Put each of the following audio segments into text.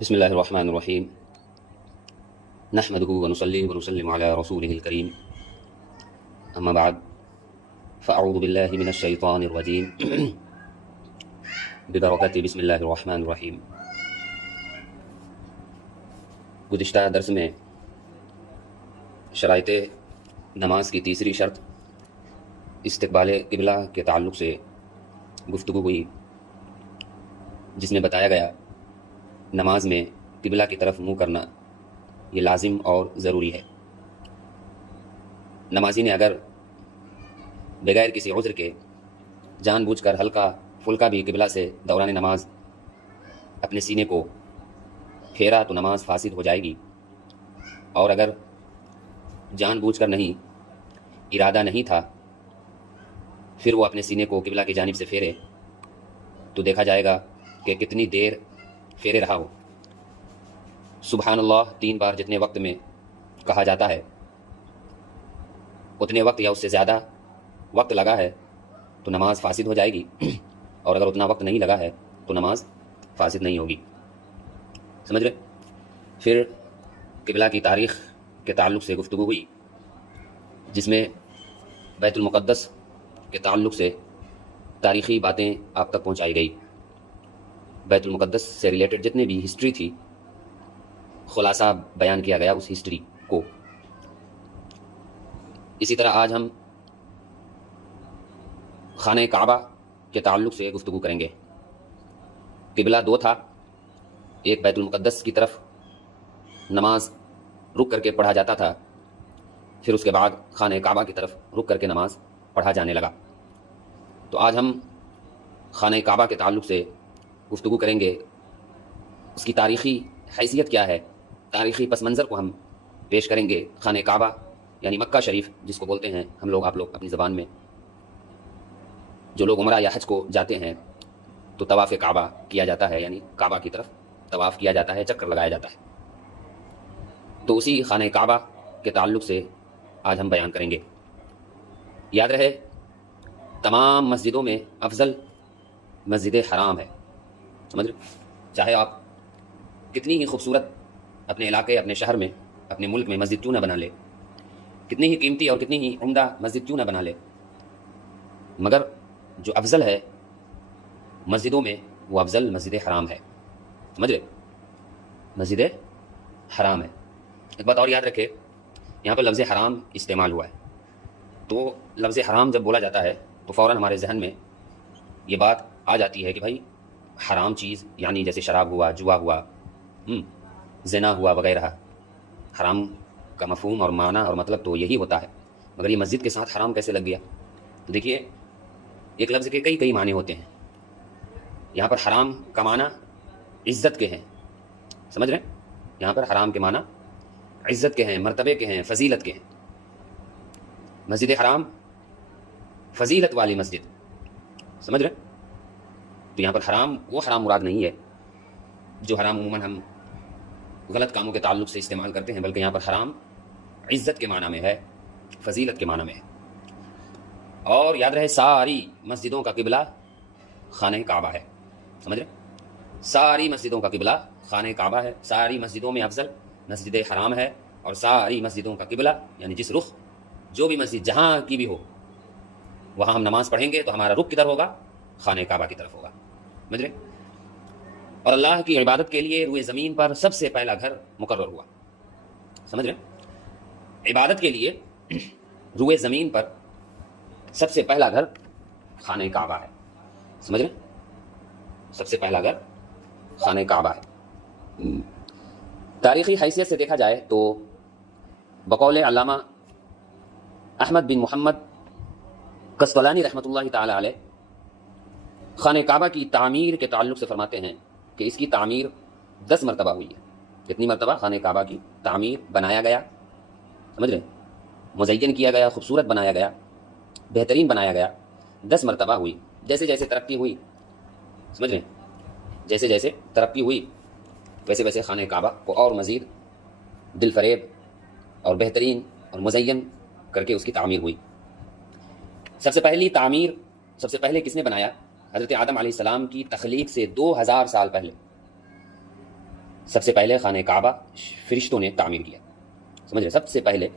بسم اللہ الرحمن الرحیم نحمده ونصلی ونسلم علی رسوله الکریم اما بعد فاعوذ باللہ من الشیطان الرجیم ببرکات بسم اللہ الرحمن الرحیم۔ گزشتہ درس میں شرائط نماز کی تیسری شرط استقبال قبلہ کے تعلق سے گفتگو ہوئی، جس میں بتایا گیا نماز میں قبلہ کی طرف منہ کرنا یہ لازم اور ضروری ہے۔ نمازی نے اگر بغیر کسی عذر کے جان بوجھ کر ہلکا پھلکا بھی قبلہ سے دوران نماز اپنے سینے کو پھیرا تو نماز فاسد ہو جائے گی، اور اگر جان بوجھ کر نہیں، ارادہ نہیں تھا، پھر وہ اپنے سینے کو قبلہ کی جانب سے پھیرے تو دیکھا جائے گا کہ کتنی دیر پھیرے رہا ہو۔ سبحان اللہ 3 بار جتنے وقت میں کہا جاتا ہے اتنے وقت یا اس سے زیادہ وقت لگا ہے تو نماز فاسد ہو جائے گی، اور اگر اتنا وقت نہیں لگا ہے تو نماز فاسد نہیں ہوگی۔ سمجھ رہے؟ پھر قبلہ کی تاریخ کے تعلق سے گفتگو ہوئی، جس میں بیت المقدس کے تعلق سے تاریخی باتیں آپ تک پہنچائی گئی۔ بیت المقدس سے ریلیٹڈ جتنے بھی ہسٹری تھی، خلاصہ بیان کیا گیا اس ہسٹری کو۔ اسی طرح آج ہم خانہ کعبہ کے تعلق سے گفتگو کریں گے۔ قبلہ 2 تھا، ایک بیت المقدس کی طرف نماز رک کر کے پڑھا جاتا تھا، پھر اس کے بعد خانہ کعبہ کی طرف رک کر کے نماز پڑھا جانے لگا۔ تو آج ہم خانہ کعبہ کے تعلق سے گفتگو کریں گے، اس کی تاریخی حیثیت کیا ہے، تاریخی پس منظر کو ہم پیش کریں گے۔ خانہ کعبہ یعنی مکہ شریف جس کو بولتے ہیں ہم لوگ، آپ لوگ اپنی زبان میں، جو لوگ عمرہ یا حج کو جاتے ہیں تو طواف کعبہ کیا جاتا ہے، یعنی کعبہ کی طرف طواف کیا جاتا ہے، چکر لگایا جاتا ہے۔ تو اسی خانہ کعبہ کے تعلق سے آج ہم بیان کریں گے۔ یاد رہے، تمام مسجدوں میں افضل مسجد حرام ہے۔ سمجھ رہے؟ چاہے آپ کتنی ہی خوبصورت اپنے علاقے، اپنے شہر میں، اپنے ملک میں مسجد کیوں نہ بنا لے، کتنی ہی قیمتی اور کتنی ہی عمدہ مسجد کیوں نہ بنا لے، مگر جو افضل ہے مسجدوں میں وہ افضل مسجد حرام ہے۔ سمجھ رہے؟ مسجد حرام ہے۔ ایک بات اور یاد رکھے، یہاں پر لفظ حرام استعمال ہوا ہے، تو لفظ حرام جب بولا جاتا ہے تو فوراً ہمارے ذہن میں یہ بات آ جاتی ہے کہ بھائی حرام چیز یعنی جیسے شراب ہوا، جوا ہوا، زنا ہوا وغیرہ۔ حرام کا مفہوم اور معنی اور مطلب تو یہی ہوتا ہے، مگر یہ مسجد کے ساتھ حرام کیسے لگ گیا؟ تو دیکھیے، ایک لفظ کے کئی معنی ہوتے ہیں۔ یہاں پر حرام کا معنی عزت کے ہیں، سمجھ رہے ہیں؟ یہاں پر حرام کے معنی عزت کے ہیں، مرتبے کے ہیں، فضیلت کے ہیں۔ مسجد حرام فضیلت والی مسجد، سمجھ رہے ہیں؟ تو یہاں پر حرام وہ حرام مراد نہیں ہے جو حرام عموماً ہم غلط کاموں کے تعلق سے استعمال کرتے ہیں، بلکہ یہاں پر حرام عزت کے معنی میں ہے، فضیلت کے معنی میں ہے۔ اور یاد رہے، ساری مسجدوں کا قبلہ خانہ کعبہ ہے۔ سمجھ رہے؟ ساری مسجدوں کا قبلہ خانہ کعبہ ہے، ساری مسجدوں میں افضل مسجد حرام ہے، اور ساری مسجدوں کا قبلہ یعنی جس رخ، جو بھی مسجد جہاں کی بھی ہو، وہاں ہم نماز پڑھیں گے تو ہمارا رخ کدھر ہوگا؟ خانہ کعبہ کی طرف ہوگا۔ سمجھ رہے؟ اور اللہ کی عبادت کے لیے روئے زمین پر سب سے پہلا گھر مقرر ہوا۔ سمجھ رہے؟ عبادت کے لیے روئے زمین پر سب سے پہلا گھر خانہ کعبہ ہے۔ سمجھ رہے؟ سب سے پہلا گھر خانہ کعبہ ہے۔ تاریخی حیثیت سے دیکھا جائے تو بقول علامہ احمد بن محمد قسطلانی رحمۃ اللہ تعالی علیہ، خانہ کعبہ کی تعمیر کے تعلق سے فرماتے ہیں کہ اس کی تعمیر 10 مرتبہ ہوئی ہے۔ کتنی مرتبہ خانہ کعبہ کی تعمیر، بنایا گیا؟ سمجھ رہے؟ مزین کیا گیا، خوبصورت بنایا گیا، بہترین بنایا گیا، 10 مرتبہ ہوئی۔ جیسے جیسے ترقی ہوئی، سمجھ رہے؟ جیسے جیسے ترقی ہوئی ویسے ویسے خانہ کعبہ کو اور مزید دل فریب اور بہترین اور مزین کر کے اس کی تعمیر ہوئی۔ سب سے پہلے کس نے بنایا؟ حضرت آدم علیہ السلام کی تخلیق سے 2000 سال پہلے سب سے پہلے خانہ کعبہ فرشتوں نے تعمیر کیا. سمجھ رہے؟ سب سے پہلے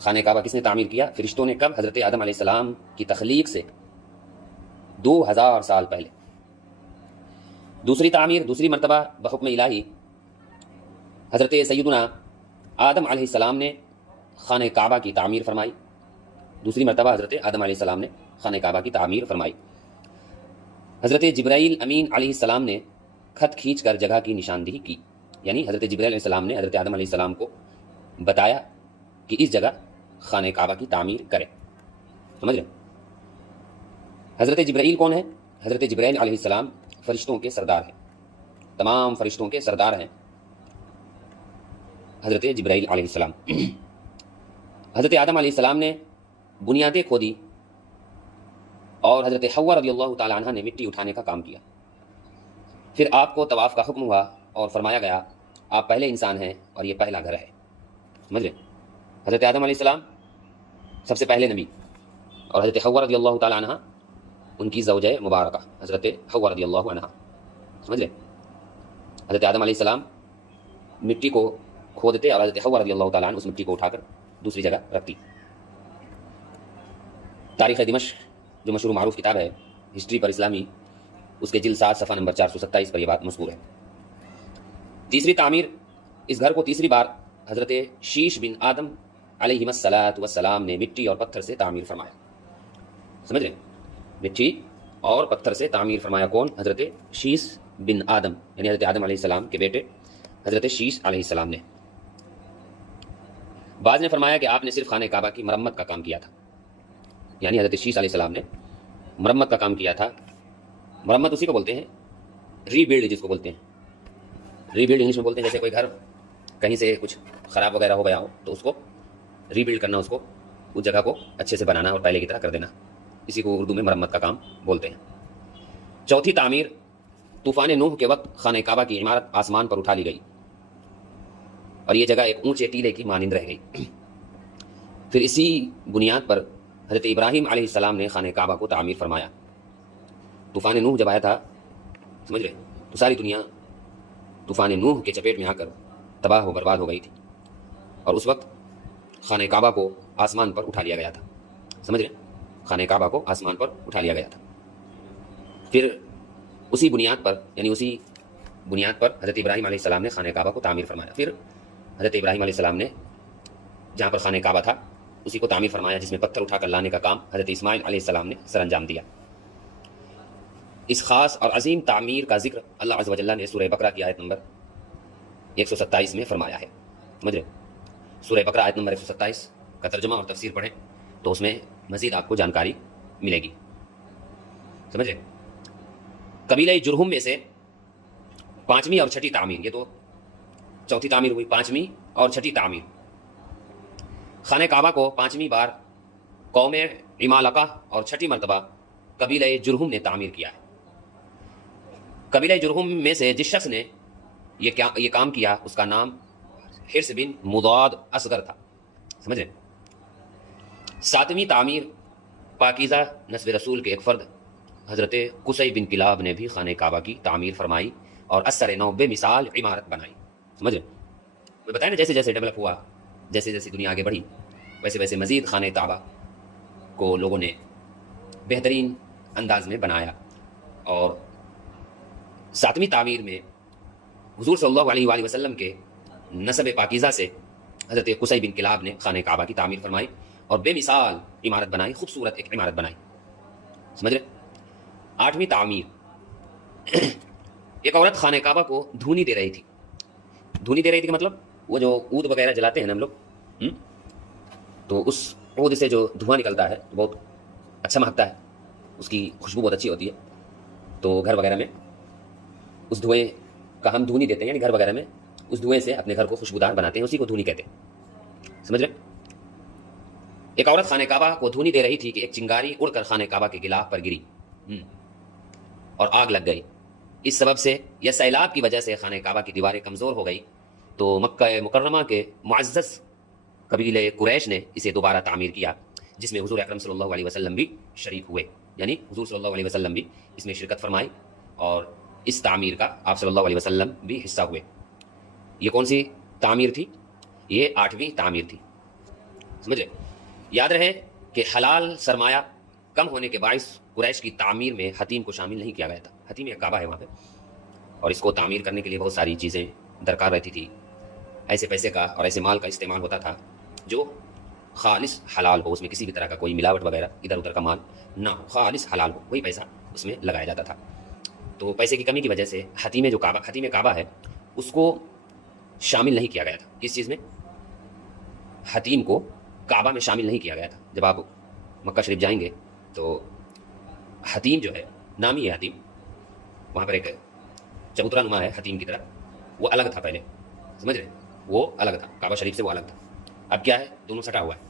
خانہ کعبہ کس نے تعمیر کیا؟ فرشتوں نے. کب؟ حضرت آدم علیہ السلام کی تخلیق سے 2000 سال پہلے. دوسری تعمیر، دوسری مرتبہ بحکم الہی حضرت سیدنا آدم علیہ السلام نے خانہ کعبہ کی تعمیر فرمائی. دوسری مرتبہ حضرت آدم علیہ السلام نے خانہ کعبہ کی تعمیر فرمائی. حضرت جبرائیل امین علیہ السلام نے خط کھینچ کر جگہ کی نشاندہی کی. یعنی حضرت جبرائیل علیہ السلام نے حضرت آدم علیہ السلام کو بتایا کہ اس جگہ خانہ کعبہ کی تعمیر کرے. سمجھ رہے؟ حضرت جبرائیل کون ہے؟ حضرت جبرائیل علیہ السلام فرشتوں کے سردار ہیں، تمام فرشتوں کے سردار ہیں حضرت جبرائیل علیہ السلام. حضرت آدم علیہ السلام نے بنیادیں کھودی اور حضرت حوا رضی اللہ تعالی عنہ نے مٹی اٹھانے کا کام کیا. پھر آپ کو طواف کا حکم ہوا اور فرمایا گیا آپ پہلے انسان ہیں اور یہ پہلا گھر ہے. سمجھ رہے؟ حضرت آدم علیہ السلام سب سے پہلے نبی اور حضرت حوا رضی اللہ تعالی عنہ ان کی زوجہ مبارکہ حضرت حوا رضی اللہ عنہ. سمجھ رہے؟ حضرت آدم علیہ السلام مٹی کو کھودتے اور حضرت حوا رضی اللہ تعالیٰ عنہ اس مٹی کو اٹھا کر دوسری جگہ رکھتی. تاریخ دمشق جو مشہور معروف کتاب ہے ہسٹری پر اسلامی، اس کے جلد 7 صفحہ نمبر 427 پر یہ بات مذکور ہے. تیسری تعمیر، اس گھر کو تیسری بار حضرت شیش بن آدم علیہ السلام نے مٹی اور پتھر سے تعمیر فرمایا. سمجھ رہے؟ مٹی اور پتھر سے تعمیر فرمایا. کون؟ حضرت شیش بن آدم، یعنی حضرت آدم علیہ السلام کے بیٹے حضرت شیش علیہ السلام نے. بعض نے فرمایا کہ آپ نے صرف خانہ کعبہ کی مرمت کا کام کیا تھا، یعنی حضرت شیش علیہ السلام نے مرمت کا کام کیا تھا. مرمت اسی کو بولتے ہیں ری بلڈ، جس کو بولتے ہیں ری بلڈ انگلش میں بولتے ہیں. جیسے کوئی گھر کہیں سے کچھ خراب وغیرہ ہو گیا ہو تو اس کو ری بلڈ کرنا، اس کو اس جگہ کو اچھے سے بنانا اور پہلے کی طرح کر دینا، اسی کو اردو میں مرمت کا کام بولتے ہیں. چوتھی تعمیر، طوفان نوح کے وقت خانہ کعبہ کی عمارت آسمان پر اٹھا لی گئی اور یہ جگہ ایک اونچے ٹیلے کی مانند رہ گئی. پھر اسی بنیاد پر حضرت ابراہیم علیہ السلام نے خانہ کعبہ کو تعمیر فرمایا. طوفان نوح جب آیا تھا، سمجھ رہے، تو ساری دنیا طوفان نوح کے چپیٹ میں آ کر تباہ و برباد ہو گئی تھی اور اس وقت خانہ کعبہ کو آسمان پر اٹھا لیا گیا تھا. سمجھ رہے؟ خانہ کعبہ کو آسمان پر اٹھا لیا گیا تھا. پھر اسی بنیاد پر، یعنی اسی بنیاد پر حضرت ابراہیم علیہ السلام نے خانہ کعبہ کو تعمیر فرمایا. پھر حضرت ابراہیم علیہ السلام نے جہاں پر خانہ کعبہ تھا اسی کو تعمیر فرمایا، جس میں پتھر اٹھا کر لانے کا کام حضرت اسماعیل علیہ السلام نے سر انجام دیا. اس خاص اور عظیم تعمیر کا ذکر اللہ عز و جل نے سورہ بقرہ کی آیت نمبر 127 میں فرمایا ہے. سمجھ رہے؟ سورہ بقرہ آیت نمبر 127 کا ترجمہ اور تفسیر پڑھیں تو اس میں مزید آپ کو جانکاری ملے گی. سمجھ رہے؟ قبیلہ جرہم میں سے 5ویں اور 6ٹھی تعمیر، یہ تو چوتھی تعمیر ہوئی، 5ویں اور 6ٹھی تعمیر. خانہ کعبہ کو 5ویں بار قوم عمالقہ اور 6ٹھی مرتبہ قبیلہ جرہم نے تعمیر کیا ہے. قبیلہ جرہم میں سے جس شخص نے یہ کام کیا اس کا نام حرس بن مضاد اصغر تھا. سمجھ رہے؟ 7ویں تعمیر، پاکیزہ نسب رسول کے ایک فرد حضرت قصی بن کلاب نے بھی خانہ کعبہ کی تعمیر فرمائی اور اثر نو بے مثال عمارت بنائی. سمجھ رہے؟ میں بتائیں نا، جیسے جیسے ڈیولپ ہوا، جیسے جیسے دنیا آگے بڑھی، ویسے ویسے مزید خانہ کعبہ کو لوگوں نے بہترین انداز میں بنایا. اور 7ویں تعمیر میں حضور صلی اللہ علیہ وآلہ وسلم کے نسب پاکیزہ سے حضرت قصی بن کلاب نے خانہ کعبہ کی تعمیر فرمائی اور بے مثال عمارت بنائی، خوبصورت ایک عمارت بنائی. سمجھ رہے؟ 8ویں تعمیر، ایک عورت خانہ کعبہ کو دھونی دے رہی تھی. دھونی دے رہی تھی کا مطلب وہ جو عود وغیرہ جلاتے ہیں نا ہم لوگ، تو اس عود سے جو دھواں نکلتا ہے بہت اچھا مہکتا ہے، اس کی خوشبو بہت اچھی ہوتی ہے. تو گھر وغیرہ میں اس دھوئیں کا ہم دھونی دیتے ہیں، یعنی گھر وغیرہ میں اس دھوئیں سے اپنے گھر کو خوشبودار بناتے ہیں، اسی کو دھونی کہتے ہیں. سمجھ رہے؟ ایک عورت خانہ کعبہ کو دھونی دے رہی تھی کہ ایک چنگاری اڑ کر خانہ کعبہ کے غلاف پر گری اور آگ لگ گئی. اس سبب سے یا سیلاب کی وجہ سے خانہ کعبہ کی دیواریں کمزور ہو گئی. تو مکہ مکرمہ کے معزز قبیلہ قریش نے اسے دوبارہ تعمیر کیا، جس میں حضور اکرم صلی اللہ علیہ وسلم بھی شریک ہوئے، یعنی حضور صلی اللہ علیہ وسلم بھی اس میں شرکت فرمائی اور اس تعمیر کا آپ صلی اللہ علیہ وسلم بھی حصہ ہوئے. یہ کون سی تعمیر تھی؟ یہ 8ویں تعمیر تھی، سمجھ رہے؟ یاد رہے کہ حلال سرمایہ کم ہونے کے باعث قریش کی تعمیر میں حتیم کو شامل نہیں کیا گیا تھا۔ حتیم ایک کعبہ ہے وہاں پہ، اور اس کو تعمیر کرنے کے لیے بہت ساری چیزیں درکار رہتی تھی، ایسے پیسے کا اور ایسے مال کا استعمال ہوتا تھا جو خالص حلال ہو، اس میں کسی بھی طرح کا کوئی ملاوٹ وغیرہ ادھر ادھر کا مال نہ ہو، خالص حلال ہو، وہی پیسہ اس میں لگایا جاتا تھا۔ تو پیسے کی کمی کی وجہ سے حتیم کعبہ ہے اس کو شامل نہیں کیا گیا تھا۔ کس چیز میں؟ حتیم کو کعبہ میں شامل نہیں کیا گیا تھا۔ جب آپ مکہ شریف جائیں گے تو حتیم جو ہے، نام ہی ہے حتیم، وہاں پر ایک چبوترا نما ہے حتیم کی طرح، وہ الگ تھا پہلے، سمجھ رہے؟ وہ الگ تھا، کعبہ شریف سے وہ الگ تھا۔ اب کیا ہے؟ دونوں سٹا ہوا ہے۔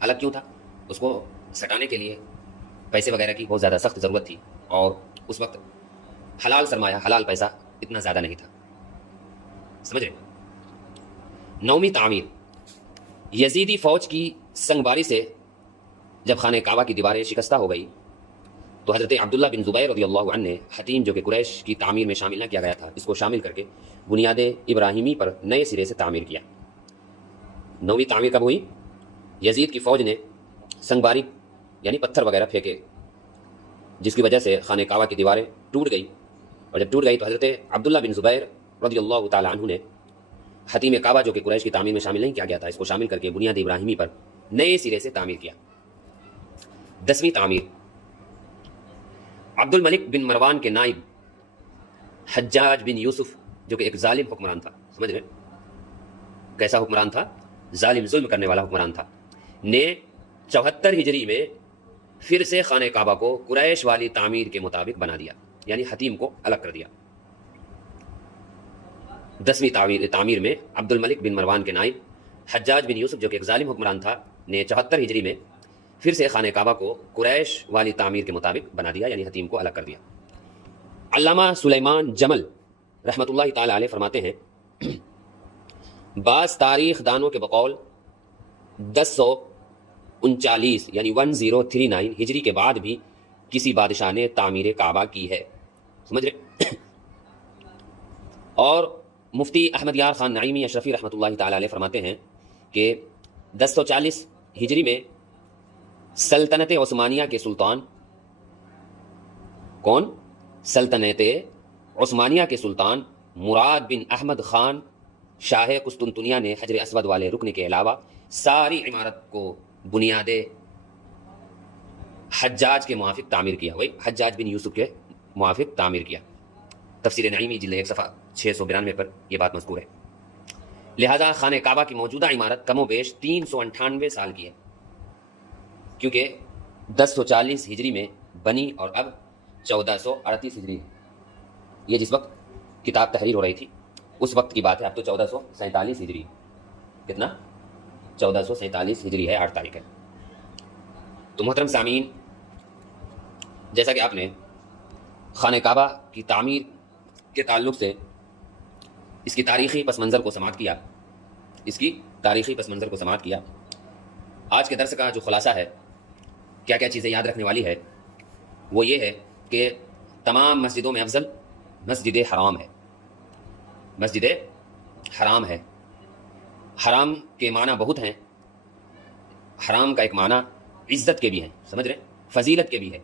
الگ کیوں تھا؟ اس کو سٹانے کے لیے پیسے وغیرہ کی بہت زیادہ سخت ضرورت تھی، اور اس وقت حلال سرمایہ، حلال پیسہ اتنا زیادہ نہیں تھا، سمجھ رہے؟ 9ویں تعمیر، یزیدی فوج کی سنگباری سے جب خانہ کعبہ کی دیواریں شکستہ ہو گئی تو حضرت عبداللہ بن زبیر رضی اللہ عنہ نے حتیم جو کہ قریش کی تعمیر میں شامل نہ کیا گیا تھا، اس کو شامل کر کے بنیاد ابراہیمی پر نئے سرے سے تعمیر کیا۔ 9ویں تعمیر کب ہوئی؟ یزید کی فوج نے سنگباری یعنی پتھر وغیرہ پھینکے، جس کی وجہ سے خانہ کعبہ کی دیواریں ٹوٹ گئی، اور جب ٹوٹ گئی تو حضرت عبداللہ بن زبیر رضی اللہ تعالی عنہ نے حتیم کعبہ جو کہ قریش کی تعمیر میں شامل نہیں کیا گیا تھا، اس کو شامل کر کے بنیاد ابراہیمی پر نئے سرے سے تعمیر کیا۔ 10ویں تعمیر، عبد الملک بن مروان کے نائب حجاج بن یوسف جو کہ ایک ظالم حکمران تھا، سمجھ رہے؟ کیسا حکمران تھا؟ ظالم، ظلم کرنے والا حکمران تھا، نے 74 ہجری میں پھر سے خانہ کعبہ کو قریش والی تعمیر کے مطابق بنا دیا، یعنی حتیم کو الگ کر دیا۔ 10ویں تعمیر میں عبد الملک بن مروان کے نائب حجاج بن یوسف جو کہ ایک ظالم حکمران تھا نے 74 ہجری میں پھر سے خانہ کعبہ کو قریش والی تعمیر کے مطابق بنا دیا، یعنی حتیم کو الگ کر دیا۔ علامہ سلیمان جمل رحمۃ اللہ تعالی علیہ فرماتے ہیں، بعض تاریخ دانوں کے بقول 1039 یعنی 1039 ہجری کے بعد بھی کسی بادشاہ نے تعمیر کعبہ کی ہے، سمجھ رہے؟ اور مفتی احمد یار خان نعیمی اشرفی رحمۃ اللہ تعالی علیہ فرماتے ہیں کہ 1040 ہجری میں سلطنت عثمانیہ کے سلطان، کون؟ سلطنت عثمانیہ کے سلطان مراد بن احمد خان شاہ قسطنطنیہ نے حجر اسود والے رکن کے علاوہ ساری عمارت کو بنیاد حجاج کے موافق تعمیر کیا، وہی حجاج بن یوسف کے موافق تعمیر کیا۔ تفسیر نعیمی جلد 1 صفحہ 692 پر یہ بات مذکور ہے۔ لہذا خانہ کعبہ کی موجودہ عمارت کم و بیش 398 سال کی ہے، کیونکہ 1040 ہجری میں بنی اور اب 1438 ہجری ہے۔ یہ جس وقت کتاب تحریر ہو رہی تھی اس وقت کی بات ہے، اب تو 1447 ہجری، کتنا؟ 1447 ہجری ہے، 8 تاریخ ہے۔ تو محترم سامعین، جیسا کہ آپ نے خانہ کعبہ کی تعمیر کے تعلق سے اس کی تاریخی پس منظر کو سماعت کیا، آج کے درس کا جو خلاصہ ہے، کیا کیا چیزیں یاد رکھنے والی ہے، وہ یہ ہے کہ تمام مسجدوں میں افضل مسجد حرام ہے، مسجد حرام ہے۔ حرام کے معنی بہت ہیں، حرام کا ایک معنی عزت کے بھی ہیں، سمجھ رہے؟ فضیلت کے بھی ہے،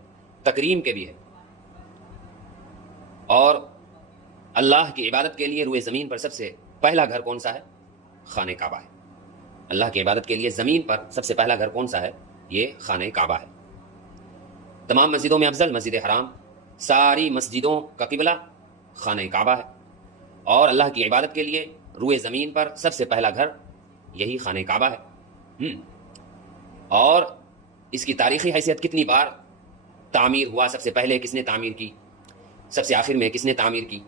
تکریم کے بھی ہے، اور اللہ کی عبادت کے لیے روئے زمین پر سب سے پہلا گھر کون سا ہے؟ خانہ کعبہ ہے۔ اللہ کی عبادت کے لیے زمین پر سب سے پہلا گھر کون سا ہے؟ یہ خانہ کعبہ ہے۔ تمام مسجدوں میں افضل مسجد حرام، ساری مسجدوں کا قبلہ خانہ کعبہ ہے، اور اللہ کی عبادت کے لیے روئے زمین پر سب سے پہلا گھر یہی خانہ کعبہ ہے۔ اور اس کی تاریخی حیثیت کتنی بار تعمیر ہوا، سب سے پہلے کس نے تعمیر کی، سب سے آخر میں کس نے تعمیر کی،